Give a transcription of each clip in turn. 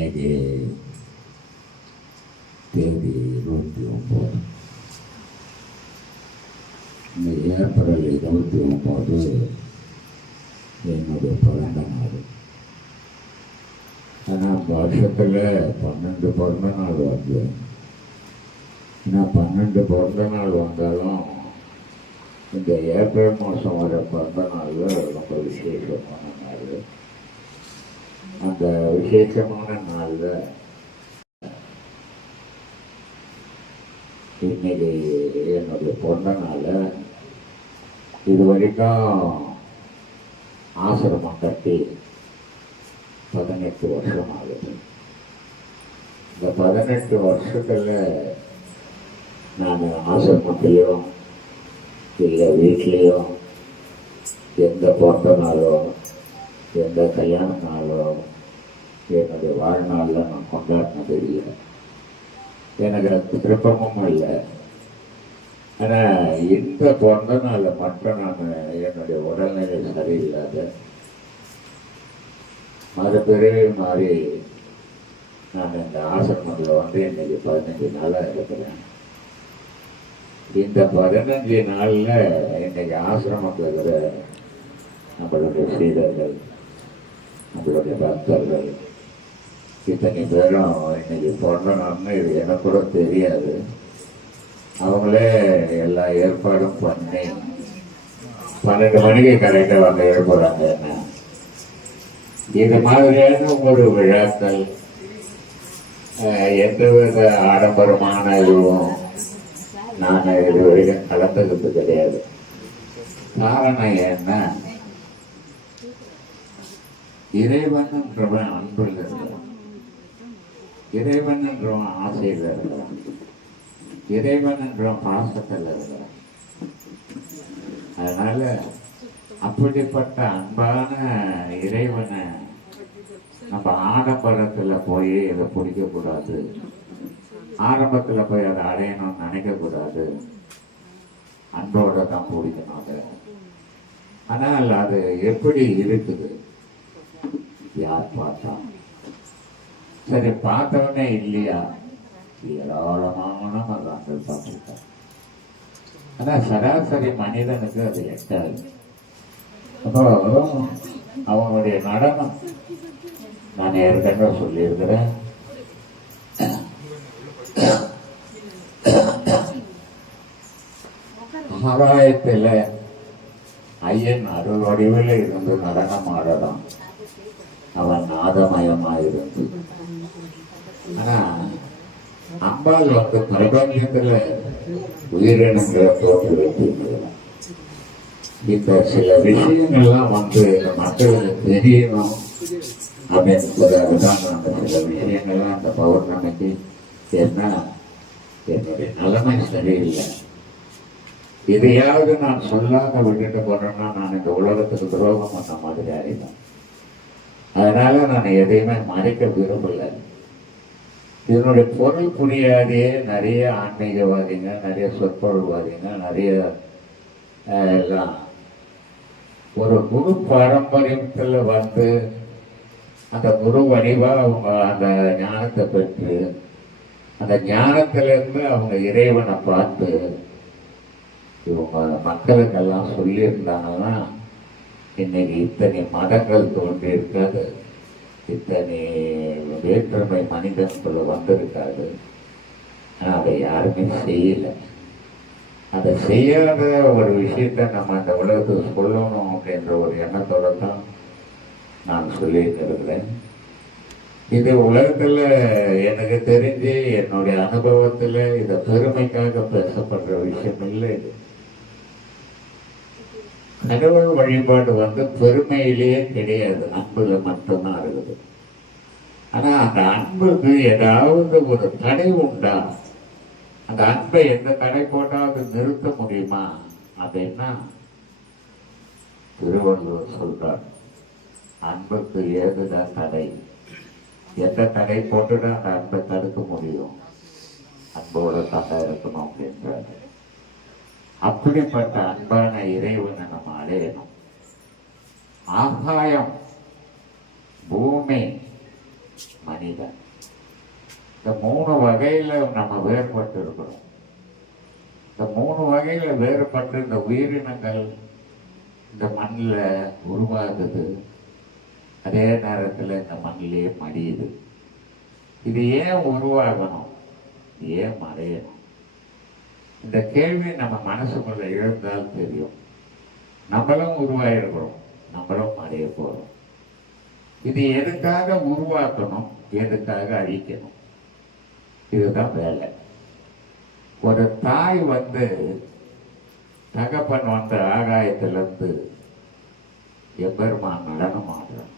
இன்னைக்கு தேதி 29. இந்த ஏப்ரல் 29 என்னுடைய பிறந்த நாள். ஆனால் வருஷத்தில் 12 பிறந்த நாள் வருது. ஆனால் 12 பிறந்த நாள் வந்தாலும் இந்த ஏப்ரல் மாதம் வர பிறந்த நாள் ரொம்ப விசேஷமான நாள். அந்த விசேஷமான நாளில் இன்னைக்கு என்னுடைய பிறந்த நாள். இது வரைக்கும் ஆசிரமம் கட்டி 18 வருஷம் ஆகுது. இந்த 18 வருஷத்தில் நான் ஆசிரமத்திலையும் இல்லை வீட்லேயும் எந்த பிறந்த நாளோ எந்த கல்யாண நாளோ என்னுடைய வாழ்நாளில் நான் கொண்டாடினது இல்லை. எனக்கு அது விருப்பமும் இல்லை. ஆனால் இந்த பிறந்த நாளில் மட்டும் நான் என்னுடைய உடல்நிலை சரியில்லாத மறுபிறவி மாறி நான் இந்த ஆசிரமத்தில் இன்னைக்கு 15 நாளாக இருக்கிறேன். இந்த 15 நாளில் இன்னைக்கு ஆசிரமத்தில் இருக்கிற நம்மளுடைய சீடர்கள், நம்மளுடைய பக்தர்கள் இத்தனை பேரும் இன்னைக்கு பிறந்த நாள்னு இது எனக்கு கூட தெரியாது. அவங்களே எல்லா ஏற்பாடும் பண்ணி 12 மணிக்கு கரெக்டாக வந்து எழுப்புறாங்க. என்ன இது மாதிரியான ஒரு விழாக்கள் எந்தவித ஆடம்பரமான இதுவும் நான் இது வரைக்கும் கலந்துக்கிறது கிடையாது. காரணம் என்ன, இறைவன்ன்றவன் அன்பில் இருக்கிறான், இறைவன் என்றவன் ஆசையில் இருக்கிறான், இறைவன் என்றவன் பாசத்தில் இருக்கிறான். அதனால அப்படிப்பட்ட அன்பான இறைவனை நம்ம ஆடம்பரத்தில் போய் இதை பிடிக்கக்கூடாது, ஆரம்பத்தில் போய் அதை அடையணும்னு நினைக்கக்கூடாது. அன்போட தான் பிடிக்கணும் அதை. ஆனால் அது எப்படி இருக்குது யார் பார்த்தா சரி, பார்த்தவனே இல்லையா, ஏராளமான மரணங்கள் பார்த்துருக்காங்க. ஆனால் சராசரி மனிதனுக்கு அது எட்டாது. அப்போ அவனுடைய நடனம் நான் ஏற்கனவே சொல்லியிருக்கிறேன். ஆகாயத்தில் ஐயன் அருள் வடிவில் இருந்து நடனம் ஆடலாம், அவன் நாதமயமாயிருந்து. ஆனா அம்பாள் பிரபஞ்சத்துல உயிரினங்களை தோற்றுவித்திருக்கிறார். இந்த சில விஷயங்கள்லாம் மக்களுக்கு தெரியணும் அப்படின்றதுதான் அந்த சில விஷயங்கள்லாம் அந்த பௌர்ணமிக்கு என்ன என்னுடைய நிலைமை சரியில்லை, இதையாவது நான் சொல்லாத விட்டுட்டு போனேன்னா நான் இந்த உலகத்துக்கு துரோகம் பண்ண மாதிரி அறிவேன். அதனால நான் எதையுமே மறைக்க விரும்பல. இதனுடைய பொருள் புரியாதே நிறைய ஆன்மீகவாதிங்க, நிறைய சொற்பொழிவாதிங்க, நிறைய எல்லாம் ஒரு குரு பாரம்பரியத்தில் அந்த குரு வடிவா அவங்க அந்த ஞானத்தை பெற்று அந்த ஞானத்திலிருந்து அவங்க இறைவனை பார்த்து இவங்க மக்களுக்கெல்லாம் சொல்லியிருந்தாங்கன்னா இன்னைக்கு இத்தனை மதங்கள் தோன்றி இருக்காது, இத்தனை வேற்றுமை மனிதனுக்குள்ள வந்திருக்காது. ஆனால் அதை யாருமே செய்யலை. அதை செய்யாத ஒரு விஷயத்தை நம்ம அந்த உலகத்துக்கு சொல்லணும் அப்படின்ற ஒரு எண்ணத்தோட தான் நான் சொல்லியிருக்கிறேன். இது உலகத்தில் எனக்கு தெரிஞ்சு என்னுடைய அனுபவத்தில் இதை பெருமைக்காக பேசப்படுற விஷயம் இல்லை. இது கடவுள் வழிபாடு பெருமையிலேயே கிடையாது, அன்புல மட்டும்தான் இருக்குது. ஆனா அந்த அன்புக்கு ஏதாவது ஒரு தடை உண்டா, அந்த அன்பை எந்த தடை போட்டாவது நிறுத்த முடியுமா அப்படின்னா திருவள்ளுவர் சொல்றார், அன்புக்கு ஏதுதான் தடை, எந்த தடை போட்டுதான் அந்த அன்பை தடுக்க முடியும், அன்போட தடை இருக்கணும் அப்படின்றாரு. அப்படிப்பட்ட அன்பான இறைவனை நம்ம அடையணும். ஆகாயம், பூமி, மனிதன். இந்த 3 வகையில நம்ம வேறுபட்டு இருக்கிறோம். இந்த 3 வகையில வேறுபட்டு இந்த உயிரினங்கள் இந்த மண்ணில் உருவாகுது, அதே நேரத்தில் இந்த மண்ணிலே மடியுது. இது ஏன் உருவாகணும், ஏன் மறையணும்? இந்த கேள்வி நம்ம மனசுக்குள்ள எழுந்தால் தெரியும். நம்மளும் உருவாயிருக்கிறோம், நம்மளும் மறைய போறோம். இது எதுக்காக உருவாக்கணும், எதுக்காக அழிக்கணும்? இதுதான் வேலை. ஒரு தாய் தகப்பன் ஆகாயத்திலிருந்து எம்பெருமான் நடனம் ஆடுறான்.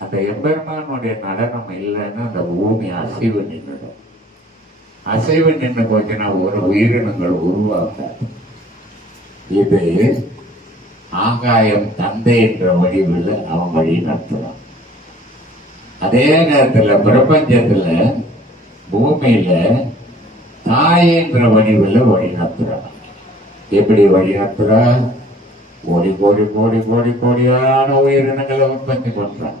அந்த எம்பெருமானுடைய நடனம் இல்லைன்னா அந்த பூமி அசைவு நின்றுடும். அசைவு நின்று போச்சுன்னா ஒரு உயிரினங்கள் உருவாக்காது. இது ஆகாயம் தந்தை என்ற வடிவில் அவன் வழி நடத்துறான். அதே நேரத்தில் பிரபஞ்சத்துல பூமியில தாய் என்ற வடிவில் வழி நடத்துறான். எப்படி வழி நடத்துறா? கோடி கோடி கோடி கோடி கோடியான உயிரினங்களை உற்பத்தி பண்றான்.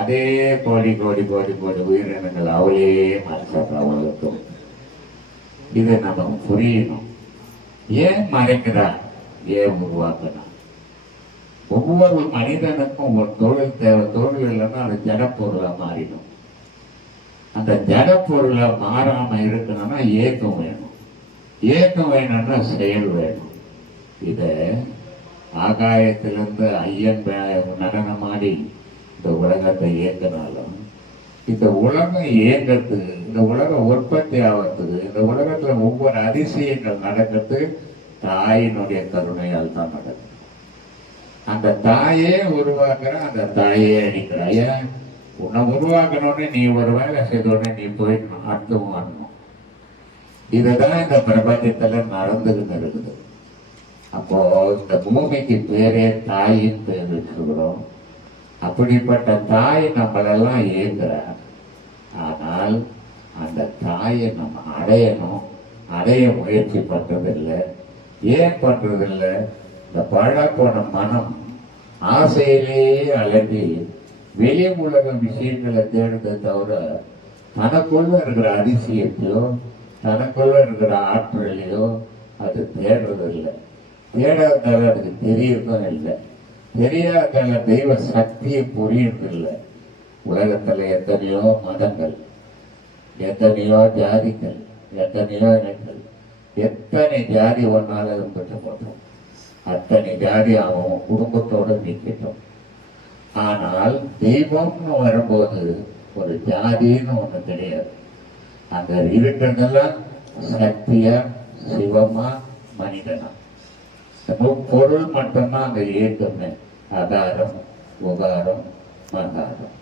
அதே கோடி கோடி கோடி கோடி உயிரினங்கள் அவளே மறைச்சிடுறா உலகத்தும். இதை நமக்கு புரியணும். ஏன் மறைக்கிறான், ஏன் உருவாக்குறான்? ஒவ்வொரு மனிதனுக்கும் ஒரு தொழில் தேவை. தொழில் இல்லைன்னா அது ஜடப்பொருளா மாறிடும். அந்த ஜடப்பொருளை மாறாம இருக்கணும்னா ஏக்கம் வேணும். ஏக்கம் வேணும்னா செயல் வேணும். இத ஆகாயத்திலிருந்து ஐயன் நடனமாடி இந்த உலகத்தை இயக்கினாலும் இந்த உலகம் இயங்கிறது, இந்த உலகம் உற்பத்தி ஆகிறதுக்கு, இந்த உலகத்துல ஒவ்வொரு அதிசயங்கள் நடக்கிறது தாயினுடைய கருணையால் தான் நடக்குது. அந்த தாயே உருவாக்குற, அந்த தாயே அடிக்கிற. ஏன் உன்னை உருவாக்கணும்னு நீ ஒரு வேலை செய்தோடனே நீ போயிடணும், அடுத்தவங்க வரணும். இதுதான் இந்த பிரபஞ்சத்துல நடந்துகிட்டு இருக்குது. அப்போ இந்த பூமிக்கு பேரே தாயின் பேர் வச்சுக்கிறோம். அப்படிப்பட்ட தாய் நம்மளெல்லாம் இயங்குறார். ஆனால் அந்த தாயை நம்ம அடையணும், அடைய முயற்சி பண்றதில்லை. ஏன் பண்றதில்லை? இந்த பழப்போன மனம் ஆசையிலேயே அலங்கி வெளி உலக விஷயங்களை தேடுறதை தவிர தனக்குள்ள இருக்கிற அதிசயத்தையோ தனக்குள்ள இருக்கிற ஆற்றலையோ அது தேடுறதில்லை. தேடாதால அதுக்கு தெரியறதும் இல்லை. தெரியாதால தெய்வ சக்தியை புரியறதில்லை. உலகத்துல எத்தனையோ மதங்கள், எத்தனையோ ஜாதிகள், எத்தனையோ இனங்கள், எத்தனை ஜாதி ஒன்னால இருந்துட்டு போட்டோம். அத்தனை ஜாதி அவன் குடும்பத்தோடு நிற்கட்டும். ஆனால் தெய்வம்னு வரும்போது ஒரு ஜாதின்னு ஒண்ணு கிடையாது. அங்க இருக்கிறதெல்லாம் சக்தியா, சிவமா, மனிதனா. பொருள் மட்டும்தான் அங்க இயக்கமே. அகாரம், உகாரம், மகாரம்.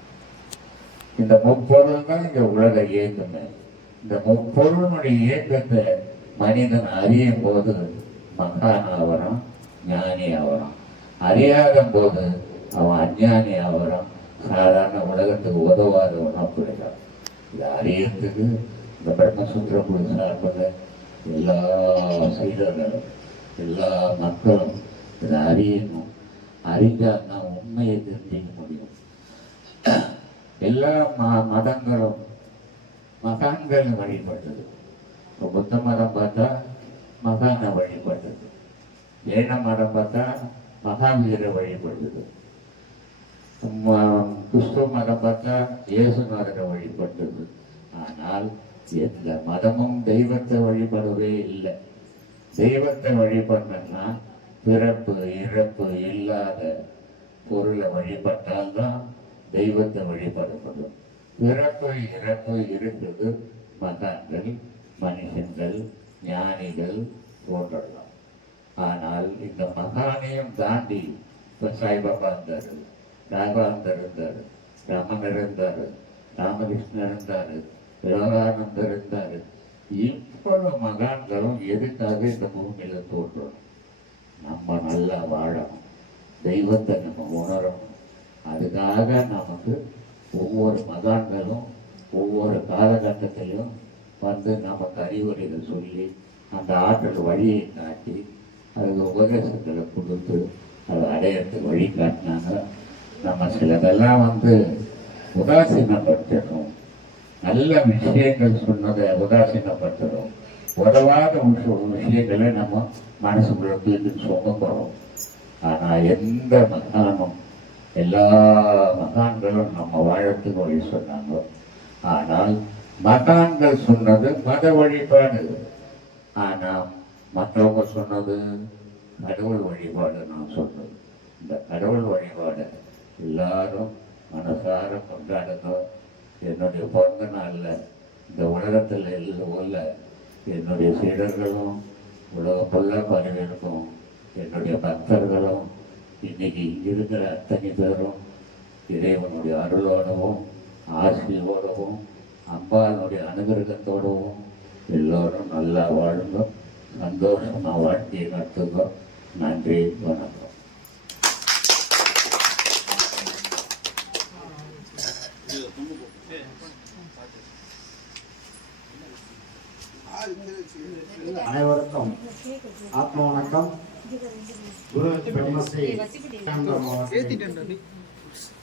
இந்த முப்பொருள் தான் இங்க உலக இயக்கமே. இந்த முப்பொருளுடைய இயக்கத்தை மனிதன் அறியும் போது மகான் ஆவறான், ஞானி ஆவறான். அறியாத போது அவன் அஞ்ஞானி ஆவறான், சாதாரண உலகத்துக்கு உதவாதவனா போயிடான். இதை அறியறதுக்கு இந்த பிரம்மசூத்திர குழு சார்பில் எல்லா சீடர்களும் எல்லா மக்களும் இதை அறியணும். அறிஞ்சாதான் உண்மையை தெரிஞ்சிக்க முடியும். எல்லா மதங்களும் மகான்கள் வழிபட்டது. இப்போ புத்த மதம் பார்த்தா மகானை வழிபட்டது. ஜெயின மதம் பார்த்தா மகாவீரை வழிபட்டது. கிறிஸ்துவ மதம் பார்த்தா இயேசுநாதரை வழிபட்டது. ஆனால் எந்த மதமும் தெய்வத்தை வழிபடவே இல்லை. தெய்வத்தை வழிபடணும்னா பிறப்பு இறப்பு இல்லாத பொருளை வழிபட்டால்தான் தெய்வத்தை வழிபடப்படும். பிறப்பு இறப்பு இருக்குது மகான்கள், மனுஷங்கள், ஞானிகள் போன்றலாம். ஆனால் இந்த மகானையும் தாண்டி இப்ப சாய்பாபா இருந்தாரு, ராகானந்தர் இருந்தாரு, ரமணர் இருந்தாரு, ராமகிருஷ்ணர் இருந்தாரு, யோகானந்தர் இருந்தாரு. இவ்வளவு மகான்களும் எதுக்காக இந்த பூமியில தோன்றணும்? நம்ம நல்லா வாழணும், தெய்வத்தை நம்ம உணரணும். அதுக்காக நமக்கு ஒவ்வொரு மகான்களும் ஒவ்வொரு காலகட்டத்திலும் நமக்கு அறிவுரைகள் சொல்லி அந்த ஆற்றல் வழியை காட்டி அதுக்கு உபதேசங்களை கொடுத்து அதை அடையறதுக்கு வழி காட்டினாங்க. நம்ம சிலதெல்லாம் உதாசீனப்படுத்தணும். நல்ல விஷயங்கள் சொன்னதை உதாசீனப்படுத்தணும். உதவாத விஷயங்களை நம்ம மனசுக்குள்ள தூக்கி சுமக்கிறோம். ஆனால் எந்த மகானும் எல்லா மகான்களும் நம்ம வாழத்துக்கு வழி சொன்னாங்க. ஆனால் மகான்கள் சொன்னது மத வழிபாடு, ஆனால் மற்றவங்க சொன்னது கடவுள் வழிபாடு. நான் சொன்னது இந்த கடவுள் வழிபாடு எல்லாரும் மனசார கொண்டாடுங்க. என்னுடைய பிறந்த நாளில் இந்த உலகத்தில் உள்ள என்னுடைய சீடர்களும் உலகம் ஃபுல்லாக பரவியிருக்கும் என்னுடைய பக்தர்களும் இன்னைக்கு இருக்கிற அத்தனை பேரும் இறைவனுடைய அருளோடவும் ஆசையோடவும் அம்பாளுடைய அனுகிரகத்தோடவும் எல்லோரும் நல்லா வாழுங்க, சந்தோஷமாக வாழ்க்கையை நடத்துங்க. நன்றி, வணக்கம். அனைவருக்கும் ஆத்ம வணக்கம். குரு பிரம்மஸ்ரீ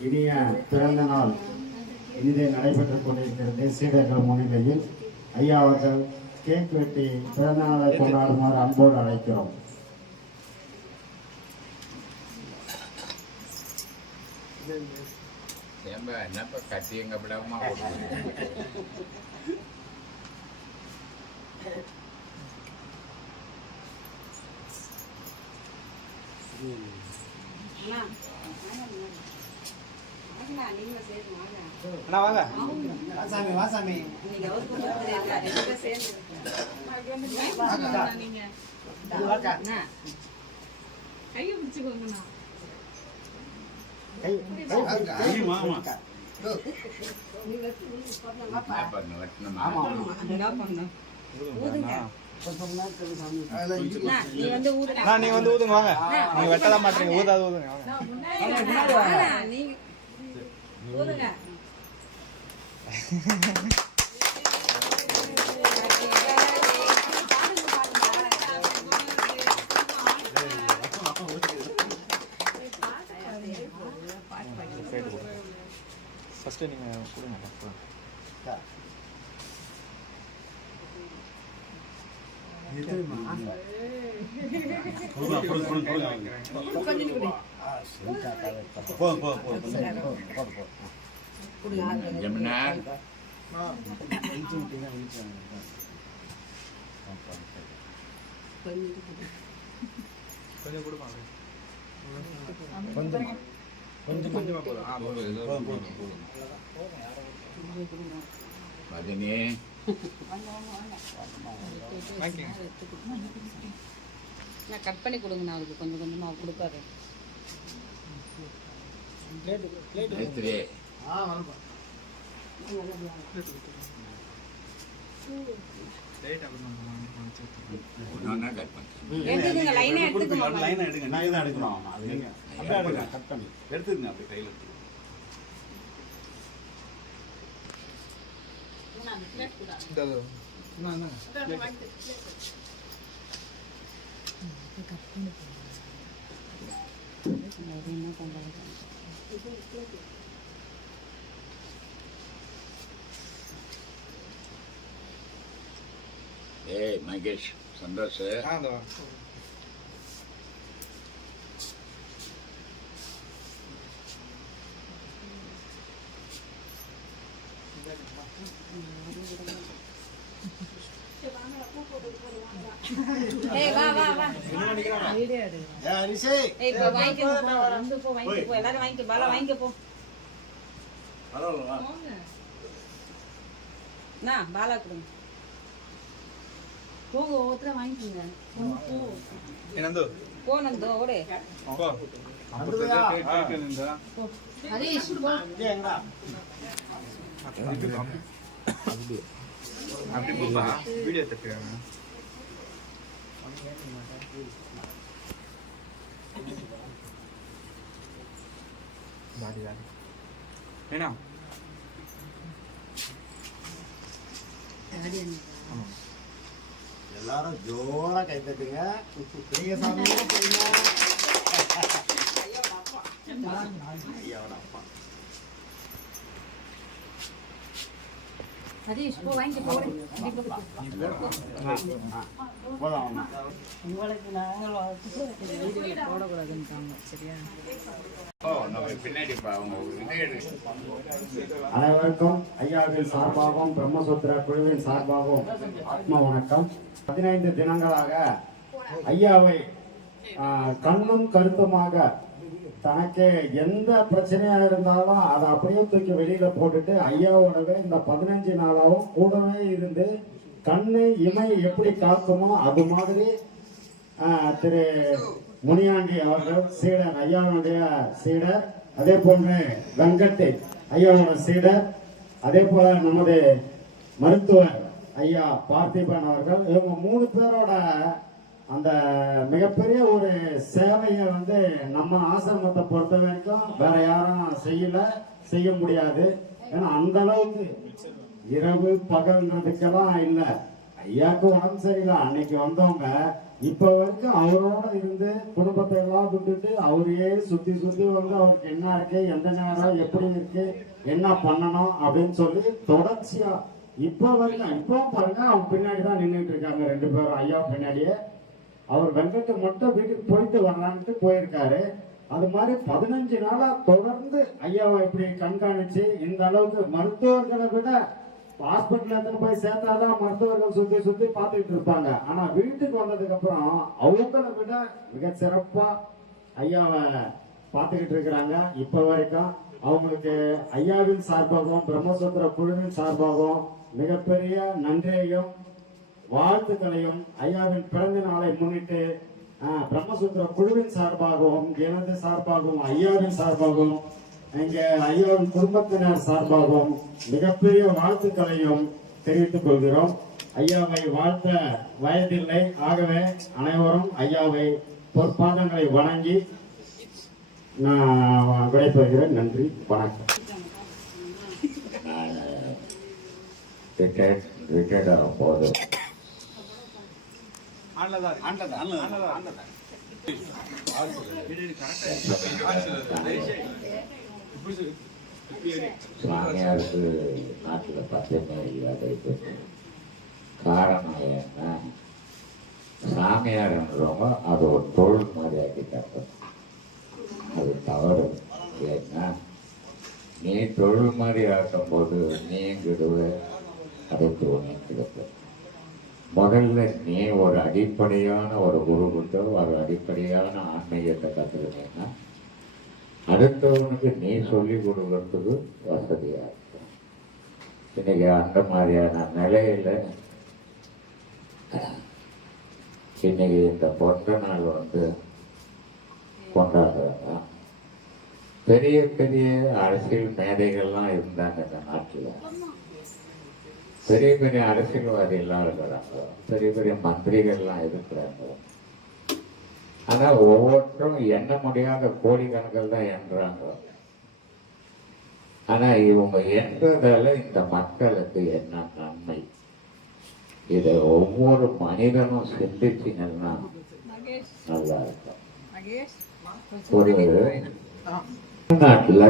இனிய பிறந்த நாள் இனிதே நடைபெற்றுக் கொண்டிருக்கிறது. சீடர்கள் முன்னிலையில் ஐயா அவர்கள் கேக் வெட்டி பிறந்த நாளை கொண்டாடுமாறு அன்போடு அழைக்கிறோம். என்னப்ப கட்டி எங்க விடாம வாங்க வாசாமி வாசாமி கையை பிடிச்சுக்கோங்கண்ணா. நீங்க வந்து ஊதுங்க வாங்க. நீங்க வெட்டதான் மாட்டீங்க, ஊதாது ஊதுங்க ஊதுங்க. ஃபர்ஸ்ட் நீங்க கொடுங்க. கொஞ்சம் கொடுப்பாங்க. கொஞ்சம் கொஞ்சம் கொஞ்சமா போதும். மதனே நான் கட் பண்ணி கொடுங்கண்ணா. அவருக்கு கொஞ்சம் கொஞ்சமாக கொடுக்காது. எடுத்துக்கங்க, லைனா எடுத்துக்கோங்க. நான் இதை எடுக்கணும். எடுத்துக்கங்க அப்படி கையில் எடுத்து. ஏய் மகேஷ், சந்தோஷ் பாலா கொடுங்க. போங்க, ஒவ்வொருத்தர வாங்கிக்கோங்க. போனந்தோ ஓடே ஹரீஷ் அப்படி போப்பா வீடியோ தட்டுறாங்க. வாடி வாடி ஏனா எல்லாரும் ஜோரா கை தட்டுங்க. நீங்க சாமி ஐயாவோட அப்பா சதீஷ் போ வாங்கி போறேன் போதும். உங்களுக்கு நாங்கள் போடக்கூடாதுன்றாங்க சரியா பின்னாடி அனைவருக்கும் ஐயாவின் சார்பாகவும் பிரம்மசூத்திர குழுவின் சார்பாகவும் ஆத்ம வணக்கம். 15 தினங்களாக ஐயாவை கண்ணும் கருத்துமாக தனக்கு எந்த பிரச்சனையா இருந்தாலும் அதை அப்படியே தூக்கி வெளியில போட்டுட்டு ஐயாவோடவே இந்த 15 நாளாவும் கூடவே இருந்து கண்ணு இமை எப்படி காக்குமோ அது மாதிரி திரு முனியாண்டி அவர்கள் சீடர், ஐயாவுடைய சீடர், அதே போன்று வெங்கட் ஐயாவோட சீடர், அதே போல நமது மருத்துவர் ஐயா பார்த்திபன் அவர்கள், இவங்க 3 பேரோட அந்த மிகப்பெரிய ஒரு சேவையை வந்து நம்ம ஆசிரமத்தை பொறுத்த வரைக்கும் வேற யாரும் செய்ய முடியாது. ஏன்னா அந்த அளவுக்கு இரவு பகல்ன்றதுக்கெல்லாம் இல்லை. ஐயாவுக்கு உடம்பு சரியில்லை, அன்னைக்கு வந்தவங்க இப்ப வரைக்கும் அவரோட இருந்து குடும்பத்தை எல்லாம் விட்டுட்டு அவரையே சுத்தி சுத்தி வந்து அவருக்கு என்ன இருக்கு, எந்த நேரம் எப்படி இருக்கு, என்ன பண்ணணும் அப்படின்னு சொல்லி தொடர்ச்சியா இப்ப வரைக்கும் இப்போ பாருங்க அவங்க பின்னாடி தான் நின்றுட்டு இருக்காங்க 2 பேரும் ஐயா பின்னாடியே. அவர் வெங்கட்டு மட்டும் வீட்டுக்கு போயிட்டு வரலான்ட்டு போயிருக்காரு. அது மாதிரி 15 நாளா தொடர்ந்து ஐயாவை இப்படி கண்காணிச்சு இந்த அளவுக்கு மருத்துவர்களை விட ஹாஸ்பிட்டல் எடுத்து போய் சேர்த்தாதான் மருத்துவர்கள் சுத்தி சுத்தி பார்த்துக்கிட்டு இருப்பாங்க. ஆனா வீட்டுக்கு வந்ததுக்கு அப்புறம் அவங்கள விட மிக சிறப்பா ஐயாவை பார்த்துக்கிட்டு இருக்கிறாங்க இப்ப வரைக்கும். அவங்களுக்கு ஐயாவின் சார்பாகவும் பிரம்மசூத்திர குழுவின் சார்பாகவும் மிகப்பெரிய நன்றியையும் வாழ்த்துக்களையும் ஐயாவின் பிறந்த நாளை முன்னிட்டு பிரம்மசூத்திர குழுவின் சார்பாகவும் எனது சார்பாகவும் ஐயாவின் சார்பாகவும் இங்க ஐயாவின் குடும்பத்தினர் சார்பாகவும் மிகப்பெரிய வாழ்த்துக்களையும் தெரிவித்துக் கொள்கிறோம். ஐயாவை வாழ்த்த வயதில்லை, ஆகவே அனைவரும் ஐயாவை பொற்பாதங்களை வணங்கி நான் விடைபெறுகிறேன். நன்றி, வணக்கம். ரிட்டையர்ட் ஆகும் போது சாமியாருக்கு நாட்டில் பச்சைமை இல்லாத காரணம் என்ன, சாமியார்ன்றவங்க அது ஒரு தொழில் மாதிரி ஆக்கிட்டாங்க. அது தவறு. ஏன்னா நீ தொழில் மாதிரி ஆக்கும் போது நீயும் கெடுவ, அடைத்துவனையும் கெடுப்ப. முதல்ல நீ ஒரு அடிப்படையான ஒரு குருகிட்ட ஒரு அடிப்படையான ஆன்மீகத்தை கற்றுக்கிட்டீங்கன்னா அடுத்தவனுக்கு நீ சொல்லி கொடுக்கறதுக்கு வசதியா இருக்கும். இன்னைக்கு அந்த மாதிரியான நிலையில இன்னைக்கு இந்த பொந்த நாள் வந்து கொண்டாடுறாங்க. பெரிய பெரிய அரசியல் மேதைகள்லாம் இருந்தாங்க இந்த நாட்டில். பெரிய பெரிய அரசியல்வாதிகள்லாம் இருக்கிறாங்க, பெரிய பெரிய மந்திரிகள்லாம் இருக்கிறாங்க. ஆனா ஒவ்வொன்றும் எண்ண முடியாத கோடிக்கணக்கில் தான் எண்ணுறாங்க. ஆனா இவங்க என்றதால இந்த மக்களுக்கு என்ன நன்மை, இதை ஒவ்வொரு மனிதனும் சிந்திச்சிங்கன்னா நல்லா இருக்கும். ஒரு நாட்டுல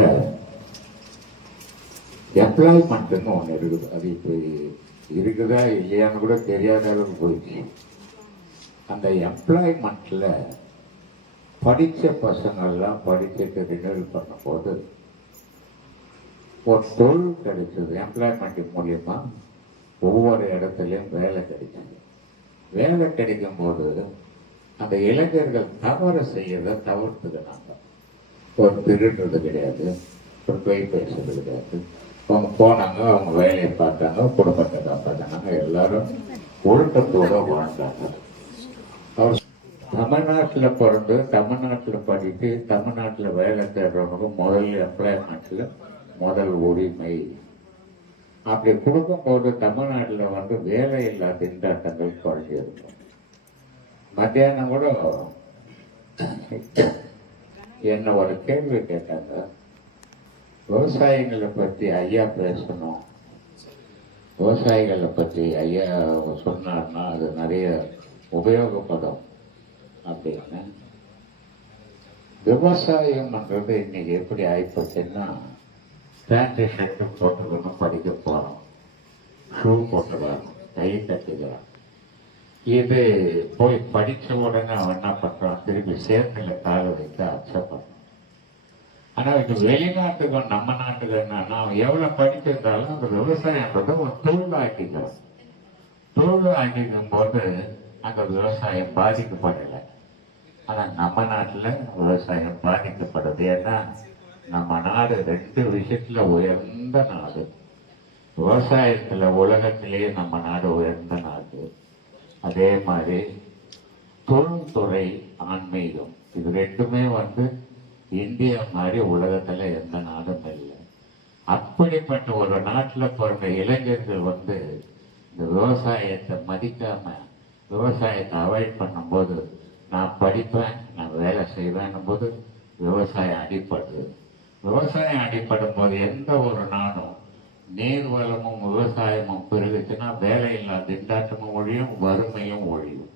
எம்ப்ளாய்மெண்ட்னு ஒண்ணு இருக்குது. அது இப்ப இருக்குதா இல்லையான்னு கூட தெரியாத அளவுக்கு போயிடுச்சு. அந்த எம்ப்ளாய்மெண்ட்ல படிச்ச பசங்கள்லாம் படிச்சுட்டு ரினியூவல் பண்ணும் போது ஒரு தொழில் கிடைச்சது. எம்ப்ளாய்மெண்ட் மூலியமா ஒவ்வொரு இடத்துலையும் வேலை கிடைச்சது. வேலை கிடைக்கும் போது அந்த இளைஞர்கள் தவறு செய்யறத தவிர்த்துக்கிறாங்க. ஒரு திருடுறது கிடையாது, ஒரு பொய் பேசுறது கிடையாது. அவங்க போனாங்க, அவங்க வேலையை பார்த்தாங்க, குடும்பத்தை காப்பாற்றினாங்க, எல்லாரும் ஒழுக்கத்தோட வாழ்ந்தாங்க. அவர் தமிழ்நாட்டில் பிறந்து தமிழ்நாட்டில் படித்து தமிழ்நாட்டில் வேலை தேடுறவங்க முதல் எம்ப்ளாய்மெண்ட்ல முதல் உரிமை. அப்படி கொடுக்கும்போது தமிழ்நாட்டில் வந்து வேலை இல்லா திண்டாட்டங்கள் குறைஞ்சிருக்கும். மத்தியானம் கூட என்ன ஒரு கேள்வி கேட்டாங்க, விவசாயிகளை பற்றி ஐயா பேசணும், விவசாயிகளை பற்றி ஐயா சொன்னார்னா அது நிறைய உபயோகப்படும் அப்படின்னு. விவசாயம்ன்றது இன்னைக்கு எப்படி ஆயிப்போச்சுன்னா பேண்ட் ஷர்ட்டு போட்டுக்கணும் படிக்க போகிறோம். ஷூ போட்டுருவாங்க, கை கட்டிக்கிறான். இது போய் படிச்ச உடனே அவன் என்ன பண்றான், திருப்பி சேர்த்துல கால வைத்து அச்சப்படுறான். ஆனா இது வெளிநாட்டுக்கும் நம்ம நாட்டுக்கு என்னன்னா, அவன் எவ்வளவு படிச்சிருந்தாலும் அந்த விவசாயம்ன்றத ஒரு தொழிலாக்கிக்கிறான். தொழிலாக்கிக்கும் போது அந்த விவசாயம் பாதிக்கப்படலை. ஆனா நம்ம நாட்டுல விவசாயம் பாதிக்கப்படுது. ஏன்னா நம்ம நாடு 2 விஷயத்துல உயர்ந்த நாடு. விவசாயத்துல உலகத்திலேயே நம்ம நாடு உயர்ந்த நாடு. அதே மாதிரி தொழில்துறை, ஆன்மீகம், இது 2மே இந்தியா மாதிரி உலகத்துல எந்த நாடும் இல்லை. அப்படிப்பட்ட ஒரு நாட்டுல பிறந்த இளைஞர்கள் இந்த விவசாயத்தை மதிக்காம விவசாயத்தை அவாய்ட் பண்ணும்போது, நான் படிப்பேன், நான் வேலை செய்வேன் போது விவசாயம் அடிப்படுது. விவசாயம் அடிப்படும் போது எந்த ஒரு நாடும் நீர் வளமும் விவசாயமும் பெருகுச்சுன்னா வேலையில்லா திண்டாட்டமும் ஒழியும், வறுமையும் ஒழியும்.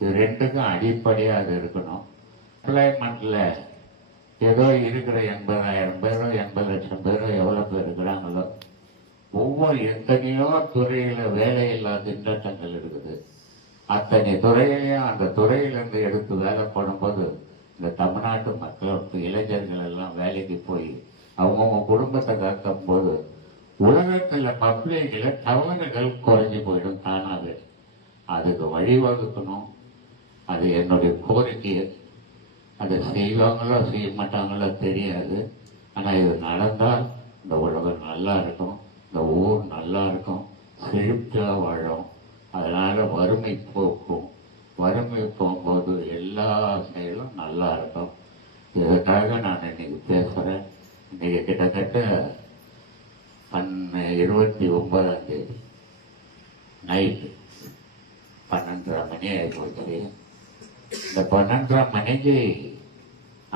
இது 2க்கும் அடிப்படையாக அது இருக்கணும். எம்ப்ளாய்மெண்ட்ல ஏதோ இருக்கிற 80,000 பேரோ 80 லட்சம் பேரோ எவ்வளவு பேர் இருக்கிறாங்களோ, ஒவ்வொரு எத்தனையோ துறையில வேலையில்லா திண்டாட்டங்கள் இருக்குது. அத்தனை துறையிலையும் அந்த துறையிலிருந்து எடுத்து வேலை போடும்போது இந்த தமிழ்நாட்டு மக்களுக்கு இளைஞர்கள் எல்லாம் வேலைக்கு போய் அவங்கவுங்க குடும்பத்தை காக்கும் போது உலகத்துல பப்ளிக்ல தவறுகள் குறைஞ்சி போயிடும் தானாக. அதுக்கு வழிவகுக்கணும். அது என்னுடைய கோரிக்கை. அதை செய்வாங்களோ செய்ய மாட்டாங்களோ தெரியாது. ஆனா இது நடந்தால் இந்த உலகம் நல்லா இருக்கும், இந்த ஊர் நல்லா இருக்கும், செழிப்பா வாழும். அதனால வறுமை போக்கும். வறுமை போகும்போது எல்லா செயலும் நல்லா இருக்கும். இதுக்காக நான் இன்னைக்கு பேசுறேன். இன்னைக்கு கிட்டத்தட்ட 29ஆம் தேதி நைட்டு 12:30 மணி ஆகிப்போச்சு. இந்த 12:30 மணிக்கு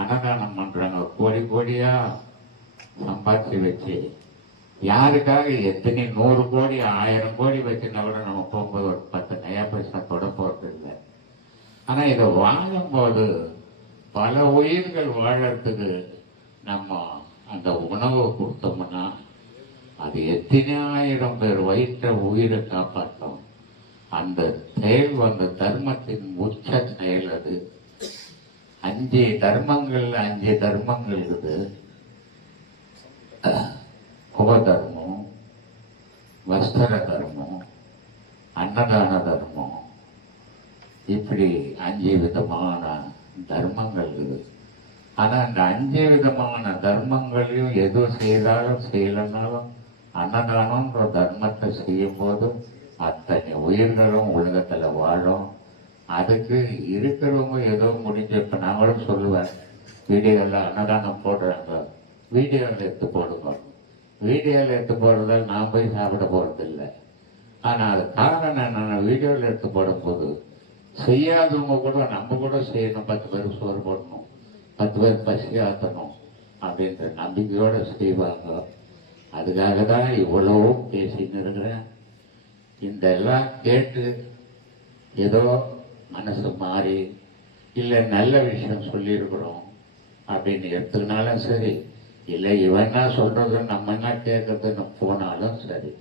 அன்னதானம் பண்றாங்க. கோடி கோடியா சம்பாதிச்சு வச்சு யாருக்காக எத்தனை 100 கோடி 1000 கோடி வச்சுன்னா கூட நம்ம போகும்போது ஒரு 10 நயா பைசா தொட போறது இல்லை. ஆனா இதை வாழும்போது பல உயிர்கள் வாழறதுக்கு நம்ம அந்த உணவை கொடுத்தோம்னா அது எத்தனை 1000 பேர் வயிற்ற உயிரை காப்பாற்றும். அந்த செயல் தர்மத்தின் உச்ச செயல். அது 5 தர்மங்கள் 5 தர்மங்கள் இருக்குது. குபதர்மம், வஸ்திர தர்மம், அன்னதான தர்மம், இப்படி 5 விதமான தர்மங்கள் இருக்குது. ஆனா அந்த 5 விதமான தர்மங்களையும் எது செய்தாலும் செய்யலனாலும் அன்னதானம்ன்ற தர்மத்தை செய்யும் போது அத்தனை உயிர்களும் உலகத்துல வாழும். அதுக்கு இருக்கிறவங்க ஏதோ முடிஞ்ச, இப்ப நான் கூட சொல்லுவேன், வீடியோல அன்னதானம் போடுறாங்க, வீடியோவில் எடுத்து போடுங்க. வீடியோவில் எடுத்து போடுறதால் நான் போய் சாப்பிட போறது இல்லை. ஆனா அது காரணம் என்னன்னா, வீடியோவில் எடுத்து போடும்போது செய்யாதவங்க கூட நம்ம கூட செய்யணும். 10 பேருக்கு சோறு போடணும், 10 பேர் பசி ஆற்றணும் அப்படின்ற நம்பிக்கையோட செய்வாங்க. அதுக்காக தான் இவ்வளவு பேசின்னு இருக்கிறேன். இந்த எல்லாம் கேட்டு ஏதோ மனசு மாறி இல்லை நல்ல விஷயம் சொல்லியிருக்கிறோம் அப்படின்னு எடுத்துக்கினாலும் சரி, இல்லை இவன் என்ன சொல்றது நம்ம என்ன கேட்கறதுன்னு போனாலும் சரி,